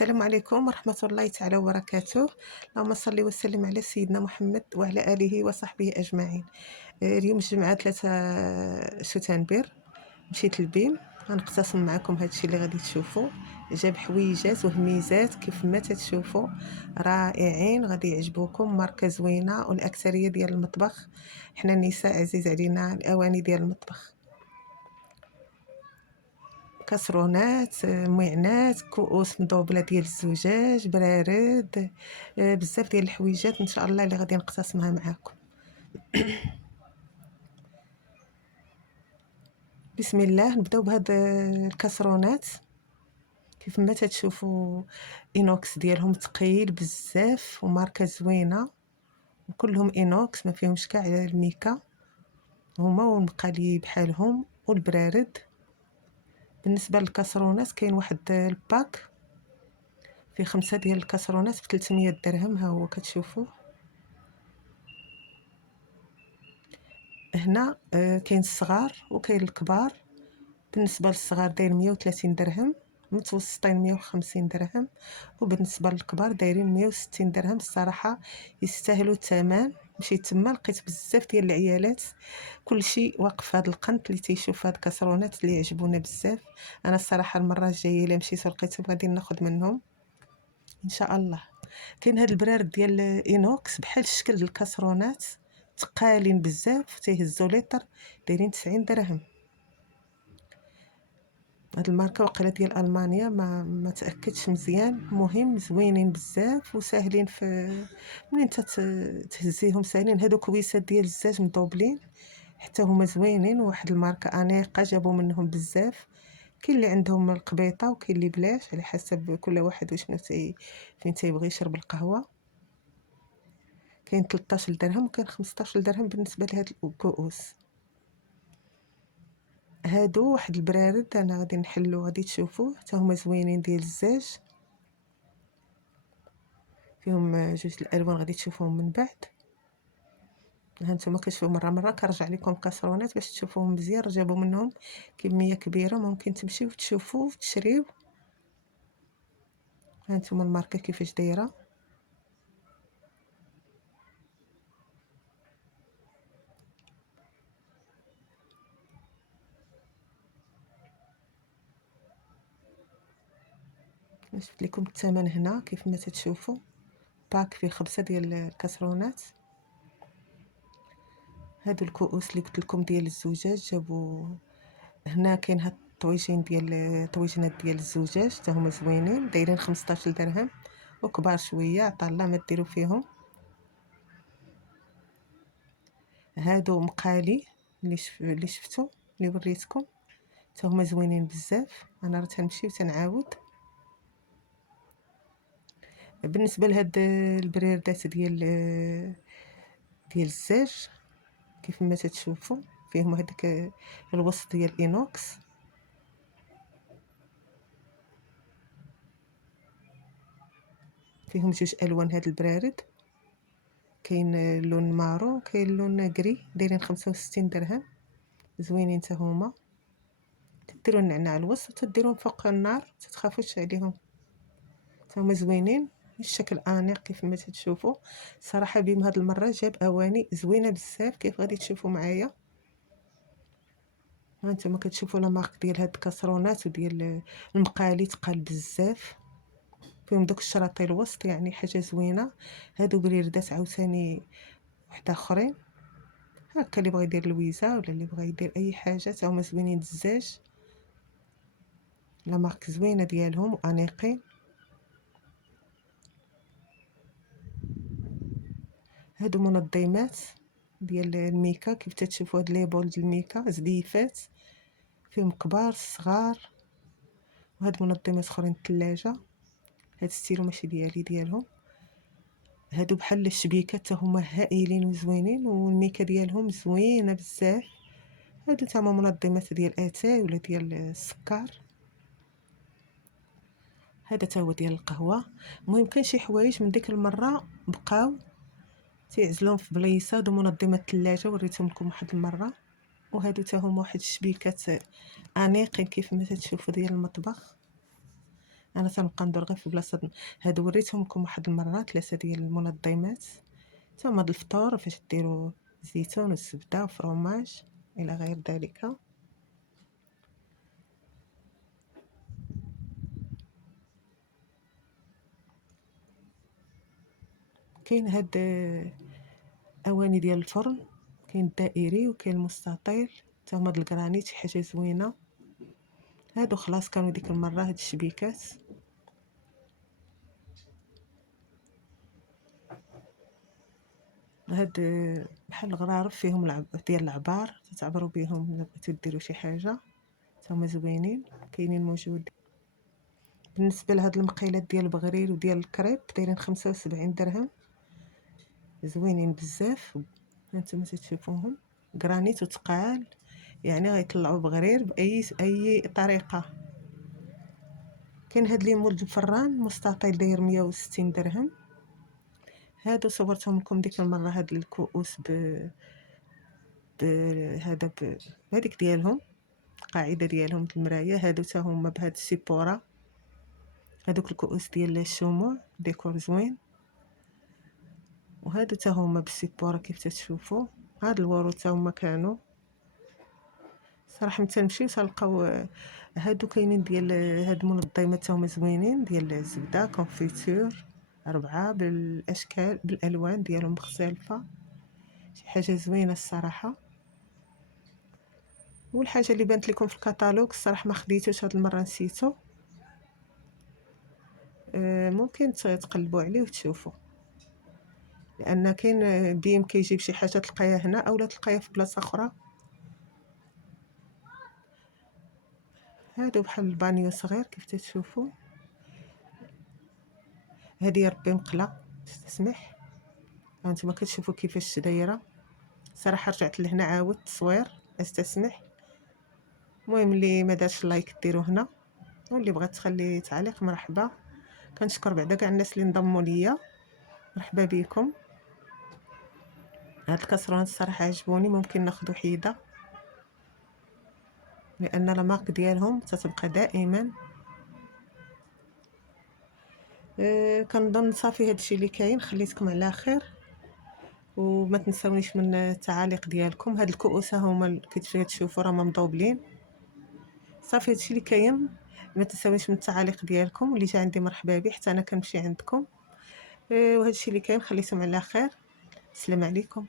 السلام عليكم ورحمة الله تعالى وبركاته. اللهم صل وسلم على سيدنا محمد وعلى آله وصحبه أجمعين. اليوم الجمعة 3 شتنبر، مشيت للبيم. غنقتسم معكم هادشي اللي غادي تشوفوا. جاب حويجات وهميزات كيف ما تتشوفوا، رائعين، غادي يعجبوكم، ماركة زوينة، والأكثرية ديال المطبخ. حنا النساء عزيز علينا الأواني ديال المطبخ، كاسرونات، معنات، كؤوس مضوبله ديال الزجاج، برارد، بزاف ديال الحويجات ان شاء الله اللي غادي نقتسمها معاكم. بسم الله. نبداو بهاد الكاسرونات. كيف ما تتشوفوا اينوكس ديالهم ثقيل بزاف وماركه زوينه، وكلهم اينوكس ما فيهمش كاع الميكا، هما والمقالي بحالهم والبرارد. بالنسبه للكاسرونات كاين واحد الباك فيه 5 ديال الكاسرونات ب 300 درهم. ها هو كتشوفوا هنا. كاين الصغار وكاين الكبار. بالنسبه للصغار داير 130 درهم، متوسطين 150 درهم، وبالنسبه للكبار دايرين 160 درهم. الصراحه يستاهلوا الثمن. مشيت تما لقيت بزاف ديال العيالات كلشي واقف هاد القنت اللي تيشوف هاد الكاسرونات اللي يعجبونا بزاف. انا الصراحه المره الجايه الا مشيت ولقيتهم غادي ناخذ منهم ان شاء الله. كاين هاد البرارد ديال اينوكس بحال الشكل ديال الكاسرونات، تقالين بزاف، تيهزوا لتر، دايرين 90 درهم. هاد الماركه وقيله ديال المانيا، ما تاكدش مزيان. مهم زوينين بزاف وساهلين في منين تهزيهم، ساهلين. هادو كويسات ديال الزاج مطوبلين، حتى هما زوينين، واحد الماركه انيقه، جابوا منهم بزاف. كاين اللي عندهم القبيطه وكاين اللي بلاش، على حسب كل واحد وشنو فين تيبغي يشرب القهوه. كاين 13 درهم وكاين 15 درهم بالنسبه لهاد الكؤوس. هادو واحد البرارد انا غادي نحلو، غادي تشوفوه حتى هما زوينين ديال الزاج، فيهم جوج الالوان غادي تشوفوهم من بعد. ها نتوما كتشوفوا مره كنرجع لكم كاسرونات باش تشوفوهم مزيان. جابوا منهم كميه كبيره، ممكن تمشيو تشوفوا وتشريو. ها نتوما الماركه كيفاش دايره. شفت لكم الثمن هنا كيف ما تتشوفوا. باك فيه 5 ديال الكاسرونات. هادو الكؤوس اللي قلت لكم ديال الزجاج، جابوا هنا. كاين هاد الطويجين ديال طويجنات ديال الزجاج حتى هما زوينين، دايرين 15 درهم وكبار شويه، عطا الله ما ديروا فيهم. هادو مقالي اللي شفتو اللي وريتكم، حتى هما زوينين بزاف. انا راه تنمشي وتنعاود. بالنسبه لهاد البريردات ديال الزاج، كيف ما تتشوفوا فيهم هذاك الوسط ديال اينوكس. فيهم جوج الوان هاد البرارد، كاين لون مارو وكاين لون كري، دايرين 65 درهم. زوينين حتى هما. تديروا النعناع الوسط وتديروهم فوق النار، تتخافوش عليهم، حتى هما زوينين. الشكل انيق كيف ما تشوفوا. صراحه بيم هاد المره جاب اواني زوينه بزاف كيف غادي تشوفوا معايا. ها نتوما كتشوفوا لا مارك ديال هاد الكاسرونات وديال المقالي، تقال بزاف، فيهم داك الشراطي الوسط، يعني حاجه زوينه. هادو بريردات عاوتاني واحد اخرين، هكا اللي بغى يدير لويزه ولا اللي بغى يدير اي حاجه، تا هما زوينين بزاف. لا مارك زوينه ديالهم وانيقين. هادو منظمات ديال الميكا، كيف تتشوفوا هاد لي بول ديال الميكا زديفات، فيهم كبار صغار. وهاد منظمات اخرين الثلاجه. هاد ستيلو ماشي ديالي، ديالهم. هادو بحال الشبيكات، حتى هما هائلين وزوينين، والميكا ديالهم زوينه بزاف. هادو تما منظمات ديال اتاي ولا ديال السكر. هذا تا هو ديال القهوه. المهم كاين شي حوايج من ديك المره بقاو تيعزلوهم في بلايصه. هادو منظمات الثلاجه وريتهم لكم واحد المره. وهادو تا هما واحد الشبيكات انيقين كيف ما تشوفوا ديال المطبخ. انا تنبقى ندور غير في بلاصه. هادو وريتهم لكم واحد المره 3 ديال المنظمات، حتى هما د الفطور فاش ديروا زيتون والزبده وفرomاج الى غير ذلك. كاين هاد اواني ديال الفرن، كاين الدائري وكاين المستطيل، حتى هما د الكرانيت، شي حاجه زوينه. هادو خلاص كانوا ديك المره هاد الشبيكات. هاد بحال الغرارف فيهم ديال العبار، تتعبروا بهم الا بغيتو ديروا شي حاجه، حتى هما زوينين كاينين موجود. بالنسبه لهاد المقيلات ديال البغرير وديال الكريب دايرين 75 درهم، زوينين بزاف. هانتوما تشوفوهم غرانيت وتقال، يعني غيطلعوا بغرير باي طريقه. كاين هاد لي مول الفران مستطيل داير 160 درهم. هادو صورتهم لكم ديك المره، هاد الكؤوس هذا هذيك ديالهم، القاعده ديالهم المرايه. هادو حتى هما بهاد السيبورا. هادوك الكؤوس ديال الشموع ديكور زوين، وهادو حتى هما بالسيبورا كيف تشوفوا. هاد الورود حتى هما كانوا صراحه متى نمشيو تلقاو. هادو كاينين ديال هاد المنظمات حتى هما زوينين، ديال الزبده كونفيتور 4 بالاشكال بالالوان ديالهم مختلفه، شي حاجه زوينه الصراحه. والحاجه اللي بانت لكم في الكتالوج الصراحه ما خديتوش هاد المره، نسيتو. ممكن تقلبوا عليه وتشوفوا، لان كاين بيم كيجيب شي حاجه تلقايها هنا اولا تلقايها في بلاصه اخرى. هادو بحال البانيو صغير كيف تشوفوا. هذه ربي مقله تسمح. هانتوما كتشوفوا كيفاش دايره. صراحه رجعت لهنا عاود تصوير استسمح. المهم اللي ما دارش لايك ديروا هنا، واللي بغات تخلي تعليق مرحبا. كنشكر بعدا كاع الناس اللي انضموا ليا، مرحبا بكم. هاد الكاسرونات الصراحه عجبوني، ممكن ناخذ وحيده لان لا مارك ديالهم تتبقى دائما. كنظن صافي هادشي اللي كاين، خليتكم على خير. وما تنساونيش من التعاليق ديالكم. هاد الكؤوس هما كيف تشوفوا راهم مضوبلين. صافي هادشي اللي كاين، ما تنساونيش من التعاليق ديالكم، واللي جا عندي مرحبا به، حتى انا كنمشي عندكم. وهادشي اللي كاين، خليكم على خير. السلام عليكم.